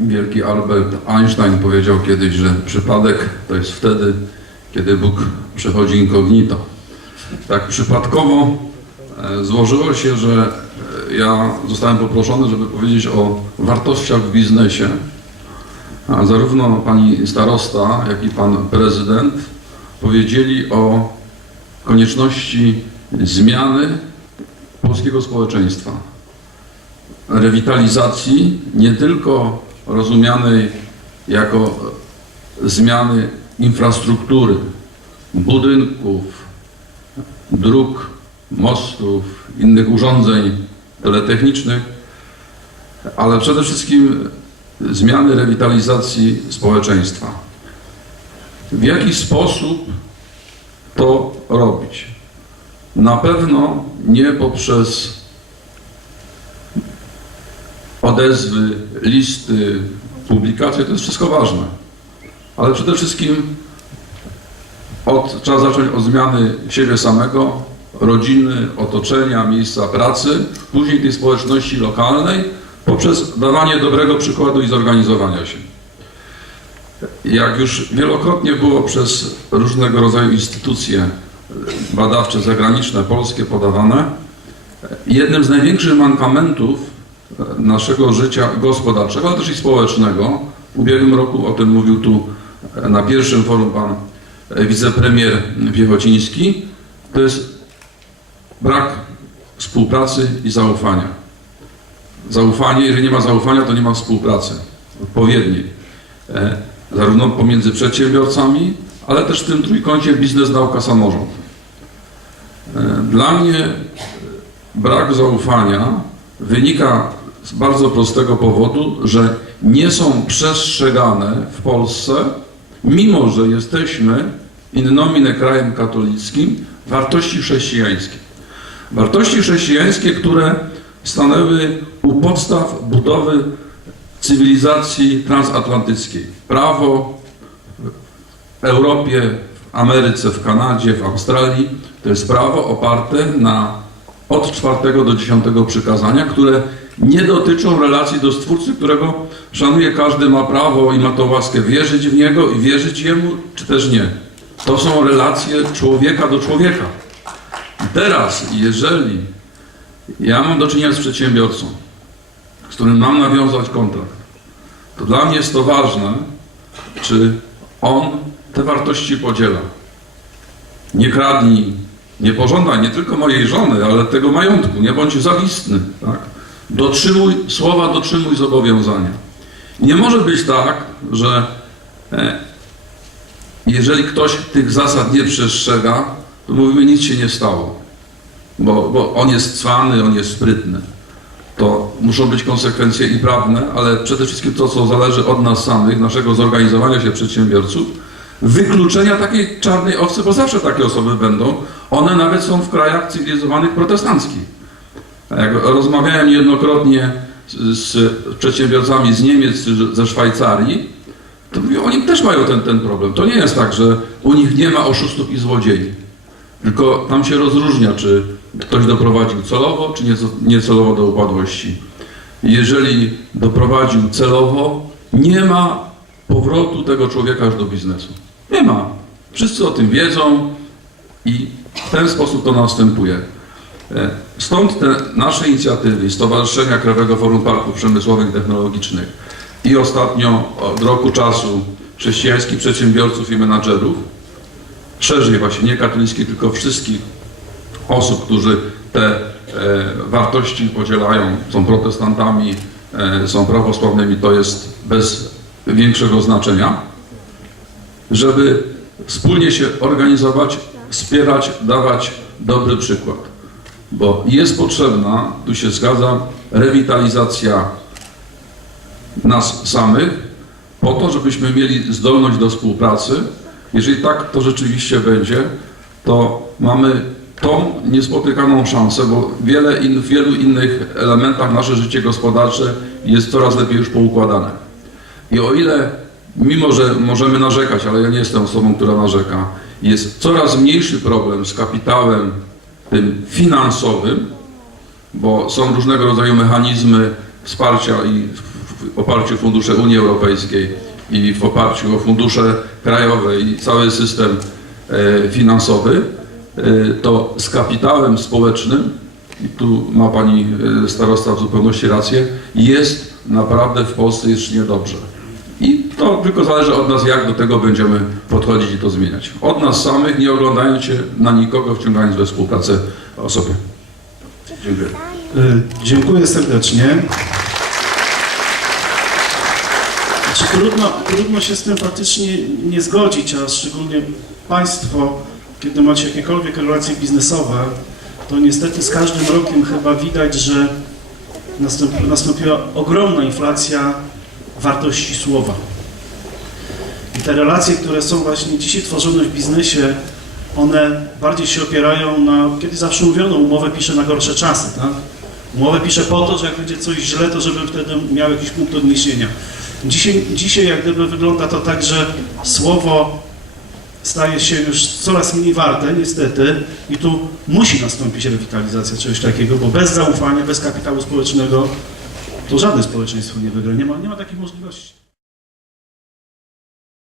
Wielki Albert Einstein powiedział kiedyś, że przypadek to jest wtedy, kiedy Bóg przechodzi incognito. Tak przypadkowo e, złożyło się, że e, ja zostałem poproszony, żeby powiedzieć o wartościach w biznesie. A zarówno pani starosta, jak i pan prezydent powiedzieli o konieczności zmiany polskiego społeczeństwa rewitalizacji, nie tylko rozumianej jako zmiany infrastruktury, budynków, dróg, mostów, innych urządzeń teletechnicznych, ale przede wszystkim zmiany rewitalizacji społeczeństwa. W jaki sposób to robić? Na pewno nie poprzez odezwy, listy, publikacje, to jest wszystko ważne. Ale przede wszystkim od, trzeba zacząć od zmiany siebie samego, rodziny, otoczenia, miejsca pracy, później tej społeczności lokalnej, poprzez dawanie dobrego przykładu i zorganizowania się. Jak już wielokrotnie było przez różnego rodzaju instytucje badawcze, zagraniczne, polskie podawane, jednym z największych mankamentów naszego życia gospodarczego, ale też i społecznego. W ubiegłym roku o tym mówił tu na pierwszym forum pan wicepremier Piechociński. To jest brak współpracy i zaufania. Zaufanie, jeżeli nie ma zaufania, to nie ma współpracy odpowiedniej. E, Zarówno pomiędzy przedsiębiorcami, ale też w tym trójkącie biznes, nauka, samorząd. E, Dla mnie brak zaufania wynika z bardzo prostego powodu, że nie są przestrzegane w Polsce, mimo że jesteśmy in nomine krajem katolickim, wartości chrześcijańskie. Wartości chrześcijańskie, które stanęły u podstaw budowy cywilizacji transatlantyckiej. Prawo w Europie, w Ameryce, w Kanadzie, w Australii to jest prawo oparte na od czwartego do dziesiątego przykazania, które nie dotyczą relacji do Stwórcy, którego szanuje każdy, ma prawo i ma to łaskę wierzyć w Niego i wierzyć Jemu, czy też nie. To są relacje człowieka do człowieka. I teraz, jeżeli ja mam do czynienia z przedsiębiorcą, z którym mam nawiązać kontrakt, to dla mnie jest to ważne, czy on te wartości podziela. Nie kradnij, nie pożądaj nie tylko mojej żony, ale tego majątku, nie bądź zawistny. Tak? Dotrzymuj słowa, dotrzymuj zobowiązania. Nie może być tak, że e, jeżeli ktoś tych zasad nie przestrzega, to mówimy, nic się nie stało, bo, bo on jest cwany, on jest sprytny. To muszą być konsekwencje i prawne, ale przede wszystkim to, co zależy od nas samych, naszego zorganizowania się przedsiębiorców, wykluczenia takiej czarnej owcy, bo zawsze takie osoby będą. One nawet są w krajach cywilizowanych protestanckich. Jak rozmawiałem niejednokrotnie z, przedsiębiorcami z Niemiec czy ze Szwajcarii, to mówię, oni też mają ten, ten problem. To nie jest tak, że u nich nie ma oszustów i złodziei. Tylko tam się rozróżnia, czy ktoś doprowadził celowo, czy nie- niecelowo do upadłości. Jeżeli doprowadził celowo, nie ma powrotu tego człowieka już do biznesu. Nie ma. Wszyscy o tym wiedzą i w ten sposób to następuje. E, Stąd te nasze inicjatywy, Stowarzyszenia Krajowego Forum Parków Przemysłowych i Technologicznych i ostatnio od roku czasu chrześcijańskich przedsiębiorców i menadżerów, szerzej właśnie, nie katolickich, tylko wszystkich osób, którzy te e, wartości podzielają, są protestantami, e, są prawosławnymi, to jest bez większego znaczenia, żeby wspólnie się organizować, wspierać, dawać dobry przykład. Bo jest potrzebna, tu się zgadzam, rewitalizacja nas samych, po to, żebyśmy mieli zdolność do współpracy. Jeżeli tak to rzeczywiście będzie, to mamy tą niespotykaną szansę, bo wiele in, w wielu innych elementach nasze życie gospodarcze jest coraz lepiej już poukładane. I o ile, mimo że możemy narzekać, ale ja nie jestem osobą, która narzeka, jest coraz mniejszy problem z kapitałem tym finansowym, bo są różnego rodzaju mechanizmy wsparcia i w oparciu o fundusze Unii Europejskiej i w oparciu o fundusze krajowe i cały system e, finansowy, e, to z kapitałem społecznym, i tu ma pani e, starosta w zupełności rację, jest naprawdę w Polsce jeszcze niedobrze. I to tylko zależy od nas, jak do tego będziemy podchodzić i to zmieniać. Od nas samych, nie oglądając się na nikogo, wciągając we współpracę osoby. Dziękuję. Y, Dziękuję serdecznie. Znaczy, trudno, trudno się z tym faktycznie nie zgodzić, a szczególnie Państwo, kiedy macie jakiekolwiek relacje biznesowe, to niestety z każdym rokiem chyba widać, że nastąpi, nastąpiła ogromna inflacja wartości słowa. I te relacje, które są właśnie dzisiaj tworzone w biznesie, one bardziej się opierają na, kiedy zawsze mówiono, umowę pisze na gorsze czasy, tak? Umowę piszę po to, że jak będzie coś źle, to żebym wtedy miał jakiś punkt odniesienia. Dzisiaj, dzisiaj jak gdyby wygląda to tak, że słowo staje się już coraz mniej warte, niestety, i tu musi nastąpić rewitalizacja czegoś takiego, bo bez zaufania, bez kapitału społecznego to żadne społeczeństwo nie wygra. Nie ma, nie ma takich możliwości.